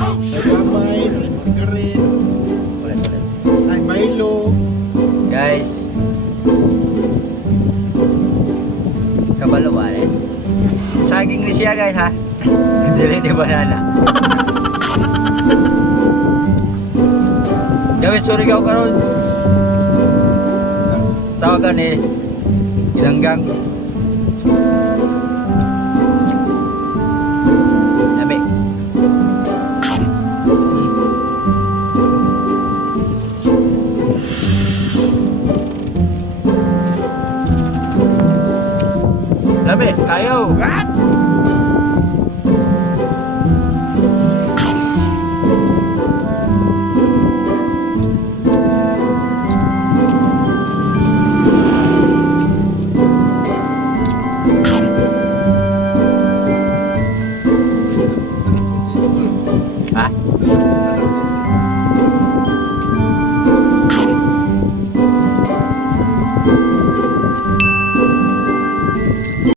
May gamay, may margarin, may Milo. Guys, kabaluan eh. Saging ni siya guys ha. Dili di banana. Gawin sorry ka karon. Tawagan eh. Inanggang. Lami. Lami, tayo. Ha?